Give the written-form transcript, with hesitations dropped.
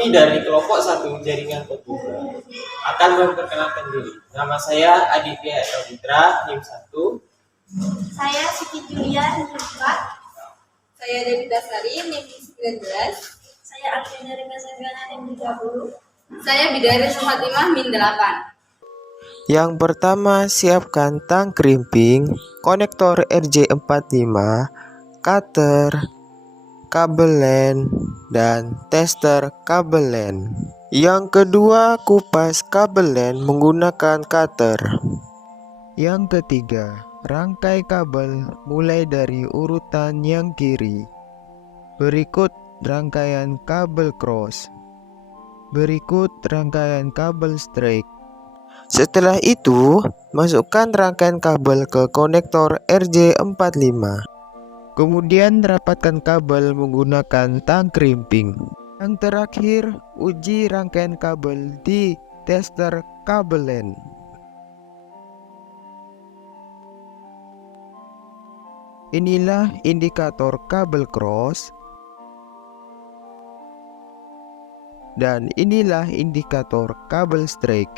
Kami dari kelompok 1 jaringan petugas akan memperkenalkan diri. Nama saya Aditya Putra, NIM 1. Saya Siti Julian, NIM 4. Saya Dewi Dasari, NIM 19. Saya Adriana Rika Sabiana, NIM 30. Saya Bidari Fatimah, NIM 8. Yang pertama, siapkan tang krimping, konektor RJ45, cutter, kabel LAN, dan tester kabel LAN. Yang kedua, kupas kabel LAN menggunakan cutter. Yang ketiga, rangkai kabel mulai dari urutan yang kiri. Berikut rangkaian kabel cross. Berikut rangkaian kabel straight. Setelah itu, masukkan rangkaian kabel ke konektor RJ45. Kemudian rapatkan kabel menggunakan tang krimping. Yang terakhir, uji rangkaian kabel di tester kabel LAN. Inilah indikator kabel cross. Dan inilah indikator kabel straight.